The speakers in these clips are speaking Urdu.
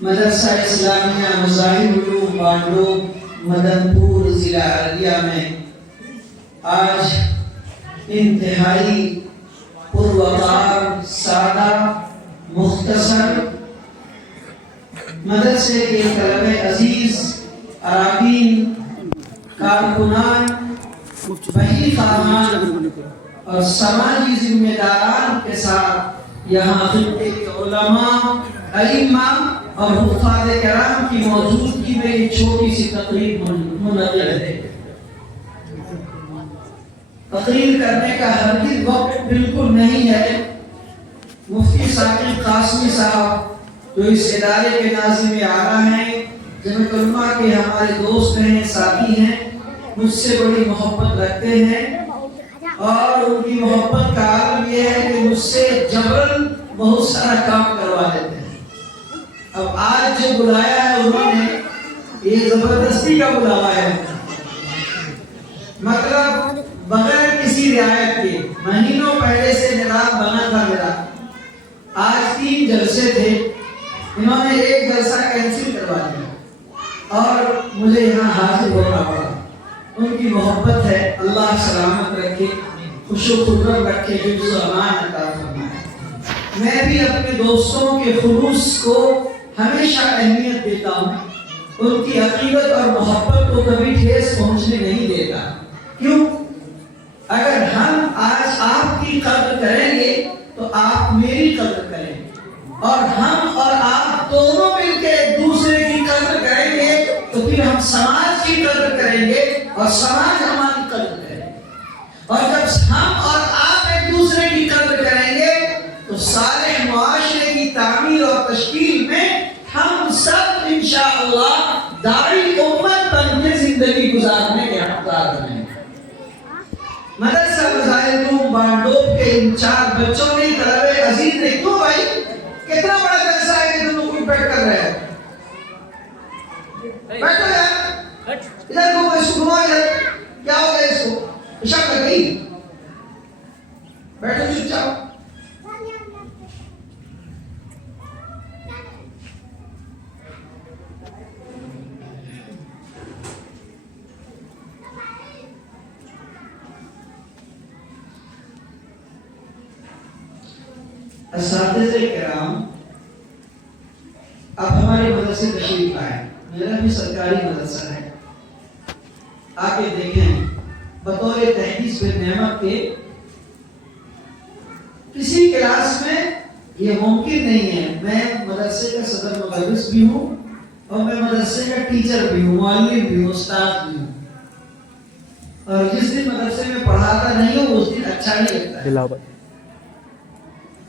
مدرسہ اسلامیہ مظاہر علوم بانڈو مدن پور ضلع ارریہ میں آج انتہائی پروقار سادہ مختصر مدرسے کے طلبہ عزیز اراکین کارکنان بہی خاندان اور سماجی ذمہ داران کے ساتھ یہاں خطے کے علماء ائمہ اور حفاظ کرام کی موجودگی میں ایک چھوٹی سی تقریر منعقد ہے۔ تقریر کرنے کا ہرگز وقت بالکل نہیں ہے۔ مفتی ثاقب قاسمی صاحب جو اس ادارے کے ناظم اعلیٰ ہیں، جمعیت علماء کے ہمارے دوست ہیں، ساتھی ہیں، مجھ سے بڑی محبت رکھتے ہیں اور ان کی محبت کا عالم یہ ہے کہ مجھ سے جبراً بہت سارا کام کروا لیتے ہیں۔ اب آج جو بلایا ہے انہوں نے یہ زبردستی کا بلاوا ہے، مطلب بغیر کسی رعایت کے۔ مہینوں پہلے سے نظام بنا تھا میرا، آج 3 جلسے تھے، انہوں نے ایک جلسہ کینسل کروا دیا اور مجھے یہاں حاضر ہونا پڑا۔ ان کی محبت ہے، اللہ سلامت رکھے، خوش و خرم رکھے، حفظ و امان عطا فرمائے۔ میں بھی اپنے دوستوں کے خلوص کو ہمیشہ اہمیت دیتا ہوں، ان کی عقیدت اور محبت کو کبھی ٹھیس پہنچنے نہیں دیتا۔ کیوں؟ اگر ہم آج آپ کی قدر کریں گے تو آپ میری قدر کریں گے، اور ہم اور آپ دونوں مل کے ایک دوسرے کی قدر کریں گے تو پھر ہم سماج کی قدر کریں گے اور سماج ہماری قدر کرے گا، اور جب ہم اور آپ ایک دوسرے کی قدر کریں گے تو صالح معاشرے کی تعمیر اور تشکیل میں ہم سب انشاءاللہ داعی امت بن کے زندگی گزارنے کے حقدار بنیں گے۔ مدرسہ مظاہر علوم بانڈو کے ان 4 بچوں نے طلبہ عزیز نے کیوں بھائی کتنا بڑا جلسہ ہے کہ تم لوگ بیٹھ کر رہے ہیں؟ بیٹھو یار، ادھر کو اس کو گھماؤ، ادھر کیا ہو گیا اس کو؟ شک لگ گئی؟ بیٹھو چپ چاپ۔ اساتذہ کرام، اب ہمارے مدرسے تشریف آئے، میرا بھی سرکاری مدرسہ ہے، آ کے دیکھیں بطور تحدیث پہ نعمت کے کسی کلاس میں یہ ممکن نہیں ہے۔ میں مدرسے کا صدر مدرس بھی ہوں اور میں مدرسے کا ٹیچر بھی ہوں، معلم بھی ہوں، استاد بھی ہوں، اور جس دن مدرسے میں پڑھاتا نہیں ہوں اس دن اچھا نہیں لگتا ہے۔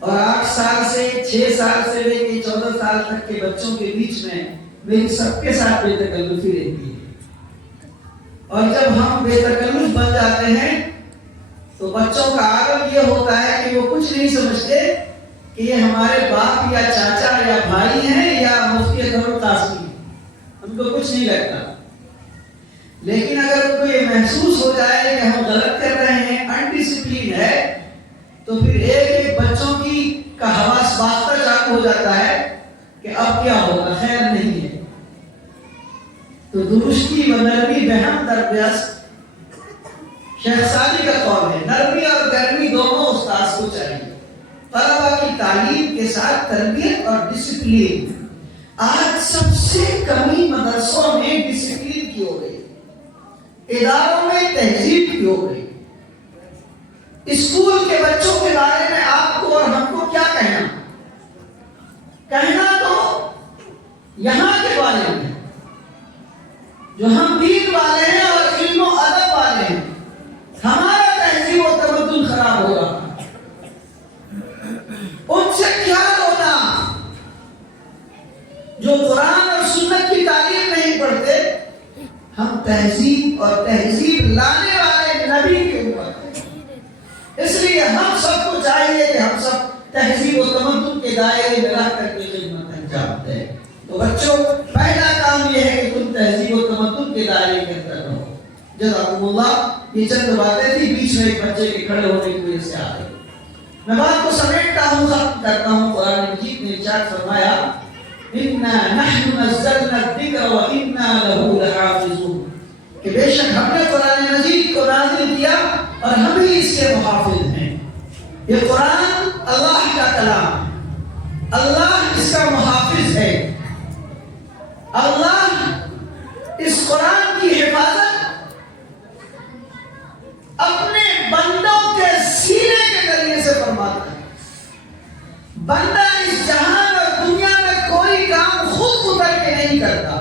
اور 8 سال سے 6 سال سے لے کے 14 سال تک کے بچوں کے بیچ میں میری سب کے ساتھ بے تکلفی رہتی ہے، اور جب ہم بے تکلف بن جاتے ہیں تو بچوں کا عالم یہ ہوتا ہے کہ وہ کچھ نہیں سمجھتے کہ یہ ہمارے باپ یا چاچا یا بھائی ہیں یا مفتی اکبر قاسمی ہیں، ان کو کچھ نہیں لگتا۔ لیکن اگر ان کو یہ محسوس ہو جائے کہ ہم غلط کر رہے ہیں، انڈسپلین ہے، تو پھر ایک بچوں کی کا حواس باختہ چاقو ہو جاتا ہے کہ اب کیا ہوگا، خیر نہیں ہے۔ تو درستی و نرمی بہم درپیست شیخ سادی کا قول ہے، نرمی اور گرمی دونوں استاذ کو چاہیے۔ طلبہ کی تعلیم کے ساتھ تربیت اور ڈسپلین۔ آج سب سے کمی مدرسوں میں ڈسپلین کی ہو گئی، اداروں میں تہذیب کی ہو گئی۔ اسکول کے بچوں کے بارے میں آپ کو اور ہم کو کیا کہنا؟ کہنا تو یہاں کے بارے میں جو ہم دین والے ہیں اور علم و ادب والے ہیں، ہمارا تہذیب و تمدن خراب ہو رہا ہے، ان سے کیا ہونا جو قرآن اور سنت کی تعلیم نہیں پڑھتے۔ ہم تہذیب اور تہذیب لانے والے نبی کے اوپر، اس لیے ہم سب کو چاہیے کہ ہم سب تہذیب و تمدن کے دائرے میں رہ کر کے خدمت انجام دیں۔ تو بچوں، پہلا کام یہ ہے کہ تم تہذیب و تمدن کے دائرے کے اندر رہو۔ جزاکم اللہ۔ یہ چند باتیں تھی، بیچ میں ایک بچے کے کھڑے ہونے کی وجہ سے آ گئی۔ میں بات کو سمیٹتا ہوں، ختم کرتا ہوں۔ قرآن مجید نے ارشاد فرمایا انا نحن نزلنا الذکر وانا له لحافظون، کہ بے شک ہم نے قرآن مجید کو نازل کیا اور ہم ہی اس کے محافظ ہیں۔ یہ قرآن اللہ کا کلام، اللہ اس کا محافظ ہے۔ اللہ اس قرآن کی حفاظت اپنے بندوں کے سینے کے ذریعے سے فرماتا ہے۔ بندہ اس جہان اور دنیا میں کوئی کام خود اتر کے نہیں کرتا،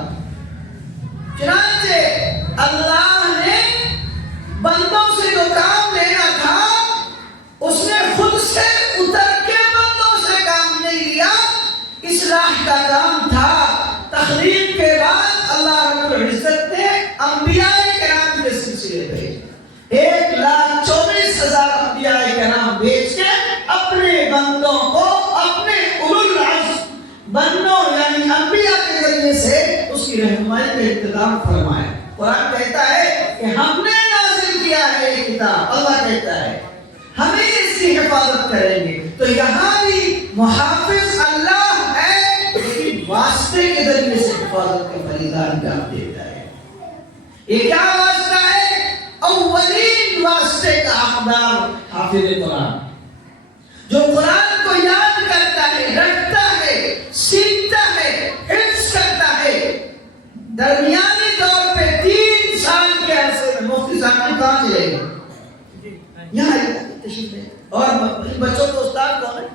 چنانچہ اللہ نے بندوں سے جو کام لینا تھا اس نے خود سے اتر کے بندوں سے کام نہیں لیا۔ اصلاح کا کام تھا۔ تخلیق کے بعد اللہ رب العزت نے انبیاء کرام کے سلسلے بھیجے، 1,24,000 انبیاء کرام بھیج کے اپنے بندوں کو اپنے اولو العزم بندوں یعنی انبیاء کے ذریعے سے اس کی رہنمائی کا انتظام فرمایا۔ قرآن کہتا ہے کہ ہم نے نازل کیا ہے یہ کتاب، اللہ کہتا ہے ہمیں اس کی حفاظت کریں گے۔ تو یہاں بھی محافظ اللہ ہے، لیکن واسطے کے ذریعے سے حفاظت کا فریضہ انجام دیتا ہے۔ یہ کیا واسطہ ہے؟ اولین واسطے کا حقدار حافظ قرآن، جو قرآن کو یاد کرتا ہے، رکھتا ہے، سیکھتا ہے، حفظ کرتا ہے۔ درمیانی طور پہ 3 سال کے عرصے میں مفتی صاحب کہاں چلے گا؟ یہاں تشریف لے۔ اور بچوں کو استاد کون ہے؟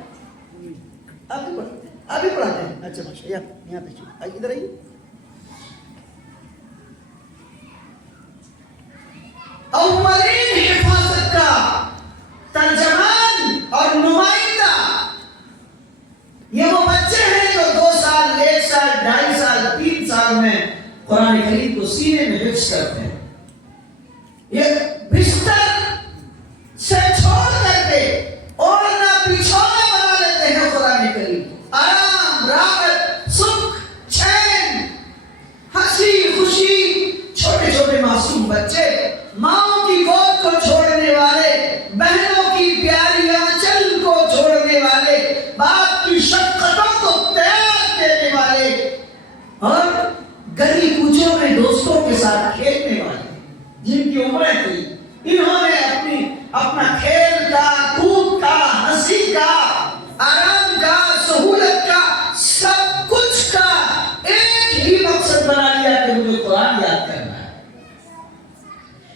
آپ ہی پڑھاتے ہیں؟ اچھا ماشاء اللہ، یہاں تشریف آئیے، ادھر آئیے۔ اولین حفاظت کا ترجمان اور نمائندہ یہ وہ بچے ہیں جو 2 سال، 1 سال، 2.5 سال، 3 سال میں قرآن کریم کو سینے میں حفظ کرتے ہیں۔ یہ بستر سے چھوڑ کر کے اوڑھنا بچھونا بنا لیتے ہیں قرآن کریم کو۔ آرام، راحت، سکھ، چین، ہنسی خوشی، چھوٹے چھوٹے معصوم بچے، ماں کی گود کو چھوڑنے والے، بہنوں کی پیاری آنچل کو چھوڑنے والے، باپ کی شفقتوں کو تیار دینے والے، اور گلی کوچوں میں دوستوں کے ساتھ کھیلنے والے جن کی عمریں تھی، انہوں نے اپنا کھیل کا، کود کا، ہنسی کا، آرام کا، سہولت کا، سب کچھ کا ایک ہی مقصد بنا لیا کہ مجھے قرآن یاد کرنا ہے۔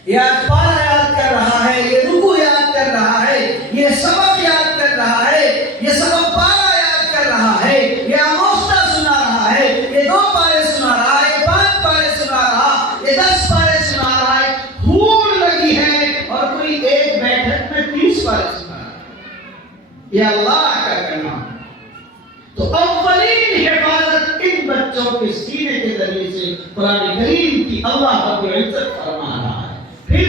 یہ اخبار یاد کر رہا ہے، یہ رکوع یاد کر رہا ہے، یہ سبق یاد کر رہا ہے، یہ سبق پارا یاد کر رہا ہے، یہ آموختہ سنا رہا ہے، یہ 2 پارے سنا رہا ہے، 5 پارے سنا رہا، یہ 10 پارے سنا رہا ہے، بھوک لگی ہے اور کوئی ایک بیٹھک میں 30 پارے سنا رہا ہے۔ یہ اللہ کا کلام۔ تو اولین حفاظت ان بچوں کے سینے کے ذریعے سے قرآن کریم کی اللہ رب العزت فرما رہا ہے۔ پھر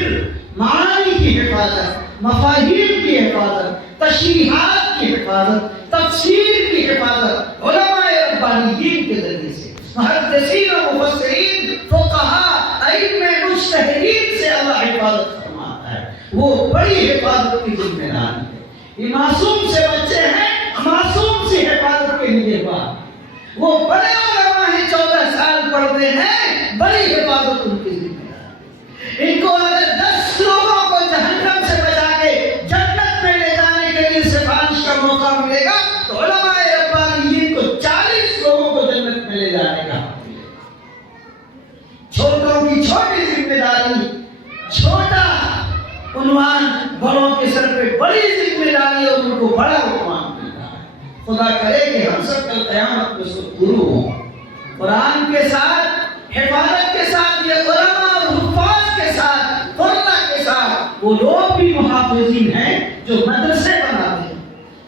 معانی کی حفاظت، مفاہیم کی حفاظت، تشریحات کی حفاظت، تفسیر کی حفاظت علماء ربانیین کے ذریعے سے، محدثین و مفسرین، فقہاء، ائمہ مجتہدین سے اللہ حفاظت فرماتا ہے۔ وہ بڑی حفاظت کی ذمہ داری ہے۔ یہ معصوم سے بچے ہیں، معصوم سے حفاظت کے نگہبان۔ وہ بڑے علماء ہیں، 14 سال پڑھتے ہیں، بڑی حفاظت ان کی ذمہ داری۔ ان کو اگر 10 لوگوں کو جہنم سے بچا کے جنت میں لے جانے کے لیے سفارش کا موقع ملے گا تو علماء ربانیین کو 40 لوگوں کو جنت میں لے جانے کا حق ملے گا۔ چھوٹوں کی چھوٹی ذمہ داری، چھوٹا عنوان، بڑوں کے سر پہ بڑی ذمہ داری اور ان کو بڑا عنوان ملتا ہے۔ خدا کرے کہ ہم سب کل قیامت میں گرو ہوں۔ قرآن کے ساتھ، حفاظت کے ساتھ، یہ علماء اور حفاظ کے ساتھ، قرآن کے ساتھ وہ لوگ بھی محافظین ہیں جو مدرسے بناتے ہیں،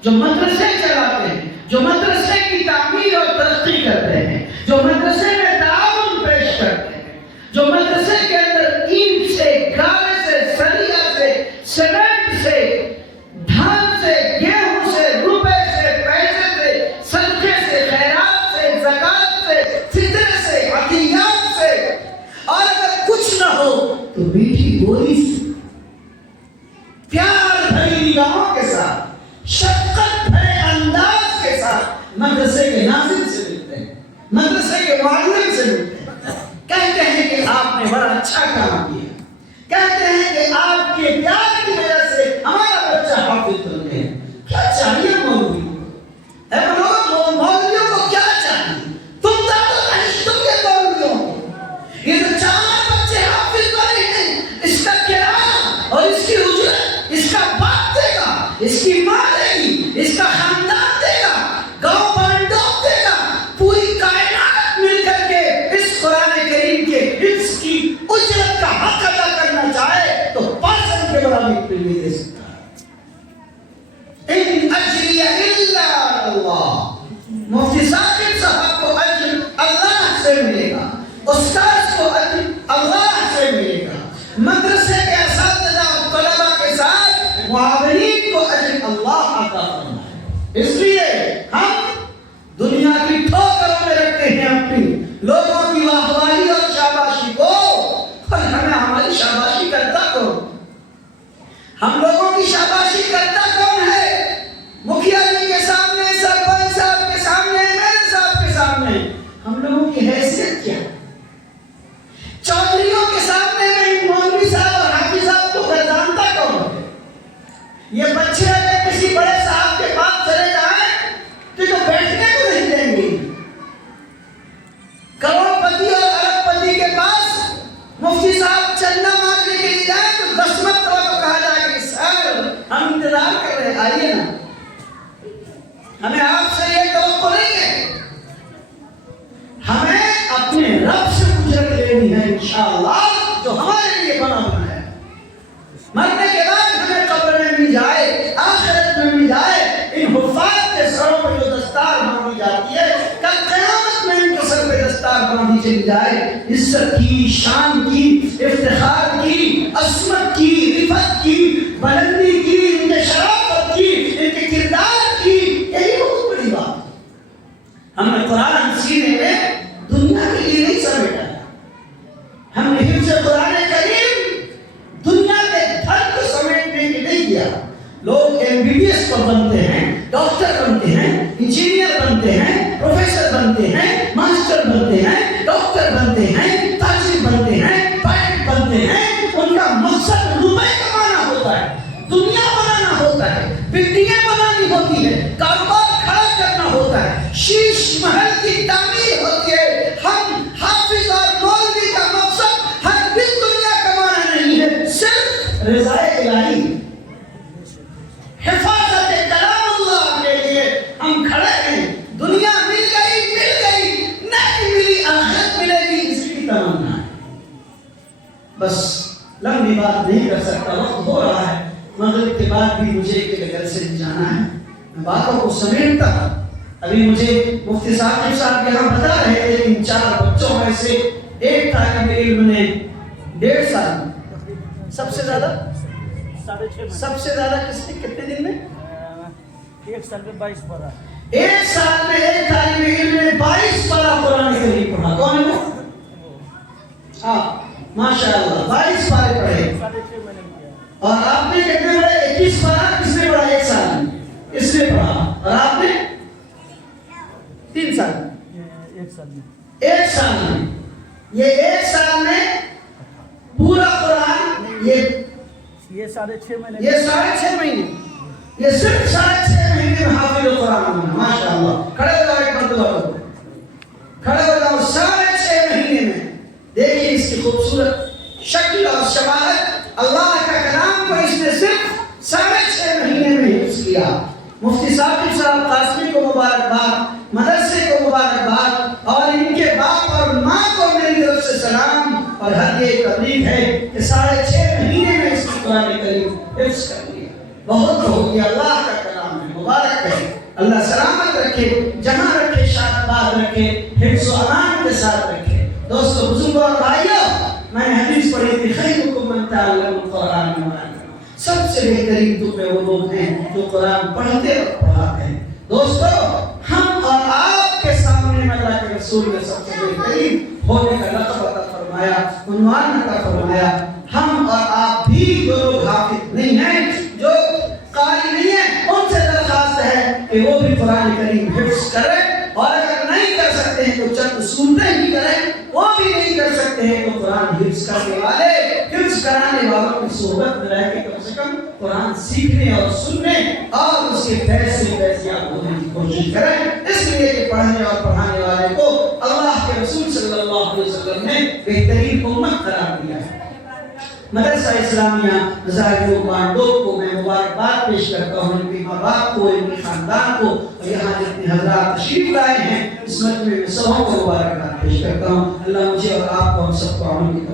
جو مدرسے چلاتے ہیں، جو مدرسے کی تعمیر اور ترقی کرتے ہیں، جو مدرسے میں تعاون پیش کرتے ہیں، جو مدرسے کے اندر اینٹ سے، گارے سے، سریا سے، سیمنٹ سے، دھان سے، گیہوں سے، روپے سے، پیسے سے، صدقے سے، خیرات سے، زکات سے، فطرے سے، عطیات سے، اور اگر کچھ نہ ہو تو میٹھی بولی سے، پیار بھری نگاہوں کے ساتھ، شفقت بھرے انداز کے ساتھ مدرسے کے معلم سے ملتے ہیں، کہتے ہیں کہ آپ نے بڑا اچھا کام کیا، کہتے ہیں کہ آپ کے پیار کی وجہ سے ہمارا بچہ حافظ بن گیا۔ کیا چاہیے مولوی کو؟ اے مولویوں کو کیا چاہیے؟ تم دعوت رشتوں کے مولویوں کو، یہ جو 4 بچے حافظ بنے ہیں، اس کا کرایہ اور اس کی اجرت اس کا باپ دے گا، اس کی ماں دے گی، اس کا خاندان دے گا، گاؤں بانڈوک دے گا، پوری کائنات مل کر کے اس قرآن کریم کے حفظ کی اجرت کا حق ادا کرنا چاہے تو 5% کے برابر نہیں دے سکتا۔ ان اجری الا اللہ، مفتی ثاقب صاحب کو اجر اللہ سے ملے گا، استاذ کو اجر اللہ سے ملے گا، مدرسے کے اساتذہ اور طلباء کے ساتھ معاونین کو اجر اللہ عطا فرمائے۔ اس لیے ہم دنیا کی ٹھوکروں میں رکھتے ہیں اپنی لوگوں کی واہواہی اور شاباشی کو، اور ہمیں ہماری شاباشی کرتا کون؟ ہم لوگوں کی شاباشی کرتا کون ہے؟ مکھیا جی کے سامنے، سرپنچ صاحب کے سامنے، میرے صاحب کے سامنے ہم لوگوں کی حیثیت کیا؟ چودھریوں کے سامنے میں مولوی صاحب اور حافظ صاحب کو گردانتا کون ہے؟ یہ بچے اگر کسی بڑے صاحب کے پاس چلے جائیں تو بیٹھنے کو نہیں دیں گے۔ کروڑ پتی اور ارب پتی کے پاس مفتی صاحب چندہ مانگنے کے لیے جائیں تو 10 مرتبہ تو کہا جائے کہ سر ہم انتظار کر رہے ہیں، آئیے نا، ہمیں آپ سے یہ توقع نہیں ہے، ہمیں اپنے رب سے اجرت لینی ہے انشاءاللہ جو ہمارے لیے بنا بنا ہے۔ مرنے کے بعد ہمیں قبر میں مل جائے، آخرت میں مل جائے، ان حفاظ کے سروں پہ جو دستار باندھی جاتی ہے، کل قیامت میں ان کے سر پہ دستار باندھی چلی جائے، عزت کی، شان کی، افتخار کی، عظمت کی، رفعت کی، بلندی کی، ان کے شرافت کی، ان کے کردار کی، یہی بہت بڑی بات ہے۔ ہم نے قرآن سینے میں دنیا کے لیے نہیں سمیٹا، ہم نے حفظ قرآن کریم دنیا کے دھن کو سمیٹنے کے نہیں کیا۔ لوگ MBBS پر بنتے ہیں، ڈاکٹر بنتے ہیں، انجینئر بنتے ہیں، پروفیسر بنتے ہیں، ماسٹر بنتے ہیں، ڈاکٹر بنتے ہیں، تاجر بنتے ہیں، پائلٹ بنتے ہیں، ان کا مقصد روپے کمانا ہوتا ہے، دنیا بنانا ہوتا ہے، بلڈنگیں بنانی ہوتی ہے، کاروبار کھڑا کرنا ہوتا ہے، شیش محل کی تعمیر ہوتی ہے۔ ہم حافظ اور مولوی کا مقصد ہرگز دنیا کمانا نہیں ہے، صرف رضائے الہی، حفاظت کلام اللہ کے لیے ہم کھڑے ہیں۔ دنیا مل گئی، نہیں ملی آخرت ملے گی، اس کی تمنا ہے۔ بس لمبی بات نہیں کر سکتا، وقت ہو رہا ہے، مغرب کے بعد بھی مجھے ایک گھر سے جانا ہے، میں باتوں کو سمیٹتا ہوں۔ ابھی مجھے مفتی ثاقب صاحب یہاں بتا رہے تھے ان 4 بچوں میں سے ایک طالب علم نے 1.5 سال میں سب سے زیادہ کس نے کتنے دن میں 1 سال میں 22 پارہ، 1 سال میں ایک طالب علم نے 22 پارہ قرآن کریم پڑھا۔ کون ہے وہ؟ ہاں ماشاءاللہ 22 پارے پڑھے۔ 6.5 مہینے میں کیا۔ اور آپ نے کتنے پڑھے؟ 21 پارہ کس نے پڑھا 1 سال میں؟ اس نے پڑھا۔ اور آپ نے 3 سال میں؟ 1 سال میں۔ 1 سال میں، یہ 1 سال میں پورا قرآن، یہ 6.5 مہینے، یہ 6.5 مہینے، یہ صرف 6.5 مہینے میں حافظ قرآن ہونا، ماشاءاللہ۔ کھڑے ہو جاؤ، ایک مرتبہ کرو، کھڑے ہو جاؤ۔ 6.5 مہینے میں دیکھیے اس کی خوبصورت شکل اور شباہت، اللہ کا کلام کو اس نے صرف 6.5 مہینے میں حفظ کیا۔ مفتی ثاقب صاحب قاسمی کو مبارکباد، مدرسے کو مبارکباد، اور ان کے باپ اور ماں کو میری طرف سے سلام، اور ہر یہ تبلیغ ہے کہ 6.5 مہینے میں اس کی قرآن کریم حفظ کر لیا۔ بہت ہو گیا، اللہ کا کلام ہے، مبارک ہے، اللہ سلامت رکھے، جہاں رکھے، شاد باد رکھے، حفظ و امان کے ساتھ رکھے۔ دوستو، بزرگوں اور بھائیوں، میں نے حدیث پڑھی تھی، خیرکم من تعلم القرآن وعلمہ، سب سے بہترین تم میں وہ لوگ ہیں جو قرآن پڑھتے اور پڑھاتے ہیں۔ دوستو، ہم اور آپ کے سامنے میں اللہ کے رسول نے سب سے بہترین ہونے کا لقب عطا فرمایا، عنوان عطا فرمایا۔ ہم اور آپ بھی جو لوگ حافظ نہیں ہیں، جو قاری نہیں ہیں، ان سے درخواست ہے کہ وہ بھی قرآن کریم حفظ کریں، اور اگر نہیں کر سکتے ہیں تو چند صورتیں بھی کریں وہ بھی نہیں کر سکتے ہیں تو قرآن حفظ کرانے والوں کی صحبت میں رہ کے کم سے کم قرآن سیکھنے اور سننے اور اس کے فیضیاب ہونے کی کوشش کریں، اس لیے کہ پڑھنے اور پڑھانے والے کو اللہ کے رسول صلی اللہ علیہ وسلم نے بہترین امت قرار دیا ہے۔ مدرسہ اسلامیہ مزاحیہ پانڈوب کو میں مبارکباد پیش کرتا ہوں، ان کے ماں باپ کو، ان کے خاندان کو، اور یہاں جتنے حضرات تشریف لائے ہیں اس مجمع میں سبوں کو مبارکباد پیش کرتا ہوں۔ اللہ مجھے اور آپ کو ہم سب کو عمل کی